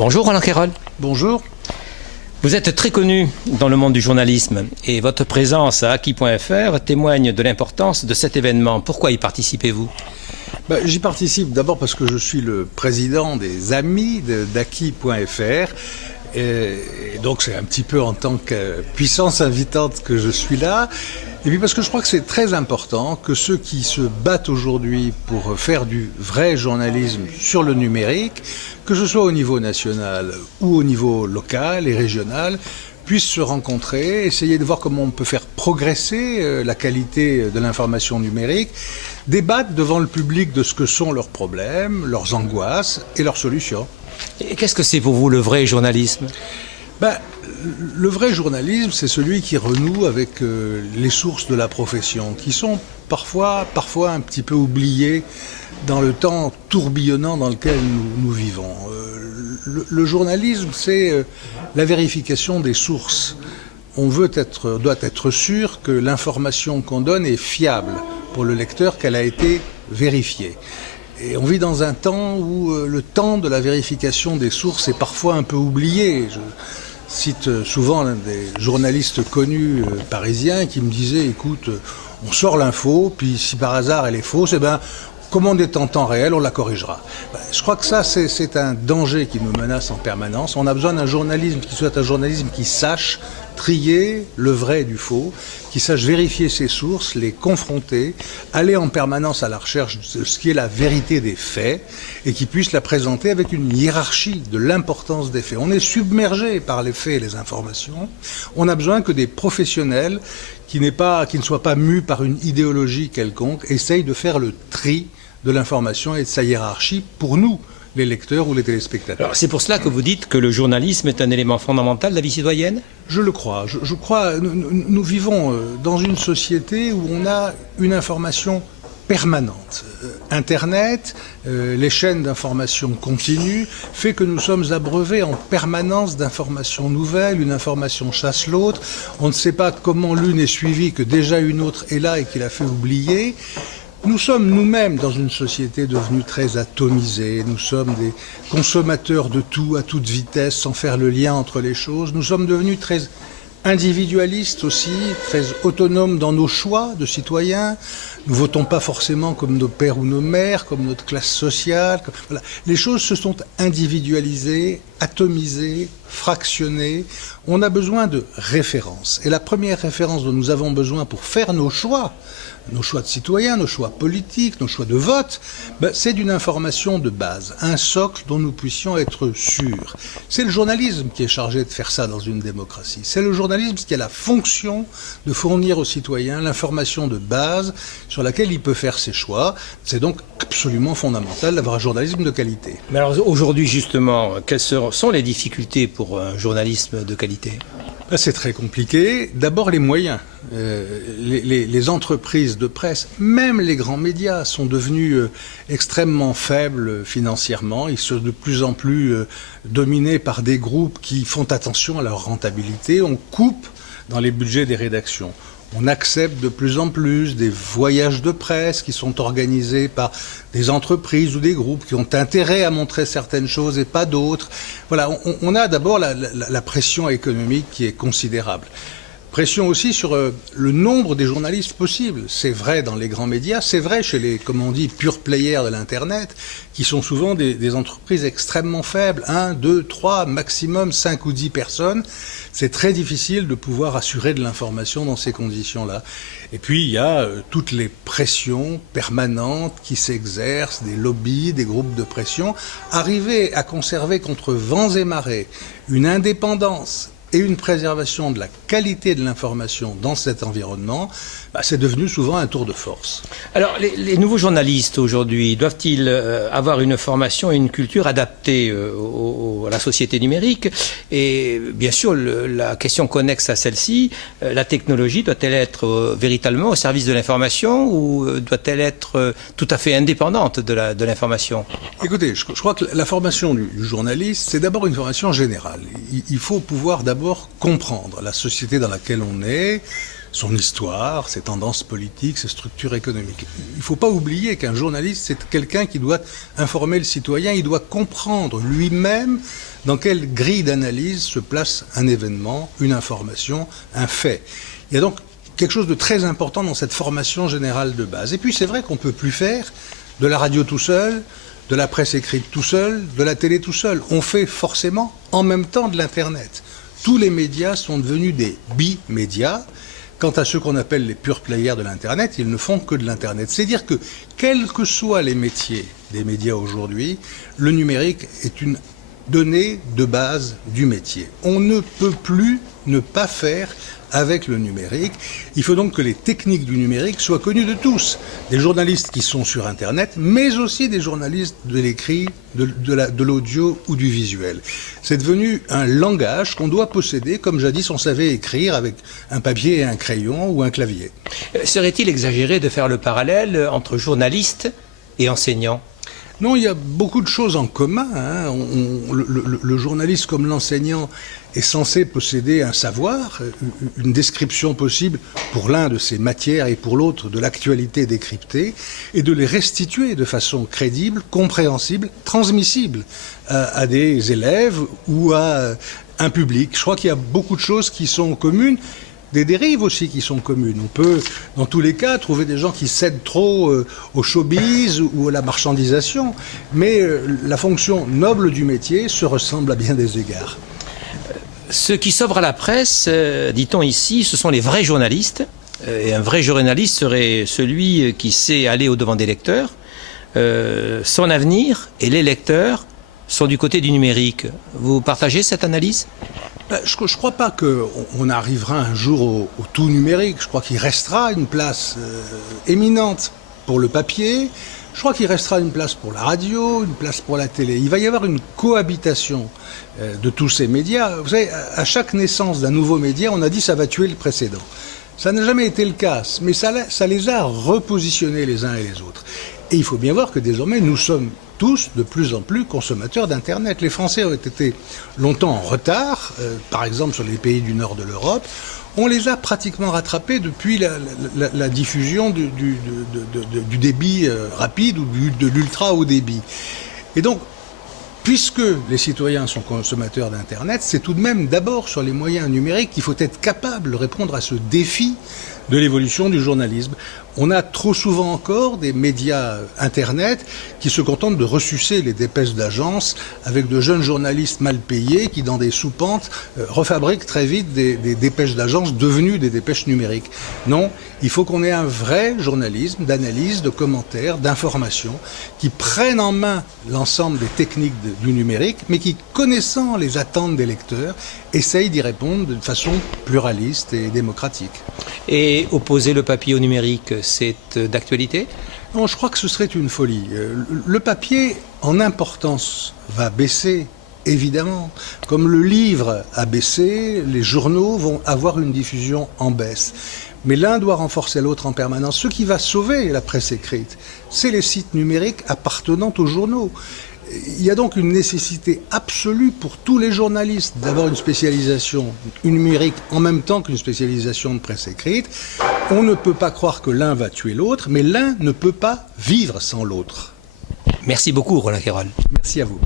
Bonjour Roland Quérol. Bonjour. Vous êtes très connu dans le monde du journalisme et votre présence à Aki.fr témoigne de l'importance de cet événement. Pourquoi y participez-vous ? J'y participe d'abord parce que je suis le président des amis d'Aki.fr. Et donc c'est un petit peu en tant que puissance invitante que je suis là. Et puis parce que je crois que c'est très important que ceux qui se battent aujourd'hui pour faire du vrai journalisme sur le numérique, que ce soit au niveau national ou au niveau local et régional, puissent se rencontrer, essayer de voir comment on peut faire progresser la qualité de l'information numérique, débattre devant le public de ce que sont leurs problèmes, leurs angoisses et leurs solutions. Et qu'est-ce que c'est pour vous le vrai journalisme ? Le vrai journalisme, c'est celui qui renoue avec les sources de la profession, qui sont parfois un petit peu oubliées dans le temps tourbillonnant dans lequel nous vivons. Le journalisme, c'est la vérification des sources. On doit être sûr que l'information qu'on donne est fiable pour le lecteur, qu'elle a été vérifiée. Et on vit dans un temps où le temps de la vérification des sources est parfois un peu oublié. Je cite souvent l'un des journalistes connus parisiens qui me disait, écoute, on sort l'info, puis si par hasard elle est fausse, comme on est en temps réel, on la corrigera. Je crois que ça, c'est un danger qui nous menace en permanence. On a besoin d'un journalisme qui soit un journalisme qui sache trier le vrai du faux, qui sache vérifier ses sources, les confronter, aller en permanence à la recherche de ce qui est la vérité des faits et qui puisse la présenter avec une hiérarchie de l'importance des faits. On est submergé par les faits et les informations. On a besoin que des professionnels qui ne soient pas mus par une idéologie quelconque essayent de faire le tri de l'information et de sa hiérarchie pour nous, les lecteurs ou les téléspectateurs. Alors c'est pour cela que vous dites que le journalisme est un élément fondamental de la vie citoyenne ? Je le crois. Je crois. Nous vivons dans une société où on a une information permanente. Internet, les chaînes d'information continue, fait que nous sommes abreuvés en permanence d'informations nouvelles, une information chasse l'autre, on ne sait pas comment l'une est suivie, que déjà une autre est là et qui l'a fait oublier. Nous sommes nous-mêmes dans une société devenue très atomisée, nous sommes des consommateurs de tout à toute vitesse sans faire le lien entre les choses, nous sommes devenus très individualistes aussi, très autonomes dans nos choix de citoyens, nous votons pas forcément comme nos pères ou nos mères, comme notre classe sociale, voilà. Les choses se sont individualisées, atomisées, fractionnées, on a besoin de références. Et la première référence dont nous avons besoin pour faire nos choix de citoyens, nos choix politiques, nos choix de vote, c'est d'une information de base, un socle dont nous puissions être sûrs. C'est le journalisme qui est chargé de faire ça dans une démocratie. C'est le journalisme qui a la fonction de fournir aux citoyens l'information de base sur laquelle il peut faire ses choix. C'est donc absolument fondamental d'avoir un journalisme de qualité. Mais alors aujourd'hui justement, quelles sont les difficultés pour un journalisme de qualité ? C'est très compliqué. D'abord les moyens. Les entreprises de presse, même les grands médias, sont devenus extrêmement faibles financièrement. Ils sont de plus en plus dominés par des groupes qui font attention à leur rentabilité. On coupe dans les budgets des rédactions. On accepte de plus en plus des voyages de presse qui sont organisés par des entreprises ou des groupes qui ont intérêt à montrer certaines choses et pas d'autres. Voilà, on a d'abord la pression économique qui est considérable. Pression aussi sur le nombre des journalistes possibles. C'est vrai dans les grands médias, c'est vrai chez les, comme on dit, pure players de l'Internet, qui sont souvent des entreprises extrêmement faibles, 1, 2, 3, maximum 5 ou 10 personnes. C'est très difficile de pouvoir assurer de l'information dans ces conditions-là. Et puis il y a toutes les pressions permanentes qui s'exercent, des lobbies, des groupes de pression. Arriver à conserver contre vents et marées une indépendance et une préservation de la qualité de l'information dans cet environnement, c'est devenu souvent un tour de force. Alors, les nouveaux journalistes aujourd'hui, doivent-ils avoir une formation et une culture adaptée à la société numérique ? Et bien sûr, la question connexe à celle-ci, la technologie doit-elle être véritablement au service de l'information ou doit-elle être tout à fait indépendante de l'information ? Écoutez, je crois que la formation du journaliste, c'est d'abord une formation générale. Il faut pouvoir d'abord comprendre la société dans laquelle on est, son histoire, ses tendances politiques, ses structures économiques. Il ne faut pas oublier qu'un journaliste, c'est quelqu'un qui doit informer le citoyen, il doit comprendre lui-même dans quelle grille d'analyse se place un événement, une information, un fait. Il y a donc quelque chose de très important dans cette formation générale de base. Et puis c'est vrai qu'on ne peut plus faire de la radio tout seul, de la presse écrite tout seul, de la télé tout seul. On fait forcément en même temps de l'Internet. Tous les médias sont devenus des bimédias. Quant à ceux qu'on appelle les pure players de l'Internet, ils ne font que de l'Internet. C'est-à-dire que, quels que soient les métiers des médias aujourd'hui, le numérique est une donnée de base du métier. On ne peut plus ne pas faire avec le numérique. Il faut donc que les techniques du numérique soient connues de tous. Des journalistes qui sont sur Internet, mais aussi des journalistes de l'écrit, de l'audio ou du visuel. C'est devenu un langage qu'on doit posséder, comme jadis on savait écrire avec un papier et un crayon ou un clavier. Serait-il exagéré de faire le parallèle entre journaliste et enseignant ? Non, il y a beaucoup de choses en commun. Hein. Le journaliste comme l'enseignant est censé posséder un savoir, une description possible pour l'un de ces matières et pour l'autre de l'actualité décryptée, et de les restituer de façon crédible, compréhensible, transmissible à des élèves ou à un public. Je crois qu'il y a beaucoup de choses qui sont communes. Des dérives aussi qui sont communes. On peut, dans tous les cas, trouver des gens qui cèdent trop au showbiz ou à la marchandisation, mais la fonction noble du métier se ressemble à bien des égards. Ce qui s'offre à la presse, dit-on ici, ce sont les vrais journalistes. Et un vrai journaliste serait celui qui sait aller au-devant des lecteurs. Son avenir et les lecteurs sont du côté du numérique. Vous partagez cette analyse ? Je ne crois pas qu'on arrivera un jour au tout numérique. Je crois qu'il restera une place éminente pour le papier. Je crois qu'il restera une place pour la radio, une place pour la télé. Il va y avoir une cohabitation de tous ces médias. Vous savez, à chaque naissance d'un nouveau média, on a dit ça va tuer le précédent. Ça n'a jamais été le cas, mais ça les a repositionnés les uns et les autres. Et il faut bien voir que désormais, nous sommes tous de plus en plus consommateurs d'Internet. Les Français ont été longtemps en retard, par exemple sur les pays du nord de l'Europe. On les a pratiquement rattrapés depuis la diffusion du débit rapide ou de l'ultra haut débit. Et donc, puisque les citoyens sont consommateurs d'Internet, c'est tout de même d'abord sur les moyens numériques qu'il faut être capable de répondre à ce défi de l'évolution du journalisme. On a trop souvent encore des médias Internet qui se contentent de ressucer les dépêches d'agence avec de jeunes journalistes mal payés qui, dans des soupentes, refabriquent très vite des dépêches d'agence devenues des dépêches numériques. Non, il faut qu'on ait un vrai journalisme d'analyse, de commentaires, d'information qui prenne en main l'ensemble des techniques du numérique, mais qui, connaissant les attentes des lecteurs, essaye d'y répondre de façon pluraliste et démocratique. Et opposer le papier au numérique, c'est d'actualité ? Non, je crois que ce serait une folie. Le papier, en importance, va baisser, évidemment. Comme le livre a baissé, les journaux vont avoir une diffusion en baisse. Mais l'un doit renforcer l'autre en permanence. Ce qui va sauver la presse écrite, c'est les sites numériques appartenant aux journaux. Il y a donc une nécessité absolue pour tous les journalistes d'avoir une spécialisation numérique en même temps qu'une spécialisation de presse écrite. On ne peut pas croire que l'un va tuer l'autre, mais l'un ne peut pas vivre sans l'autre. Merci beaucoup, Roland Quérol. Merci à vous.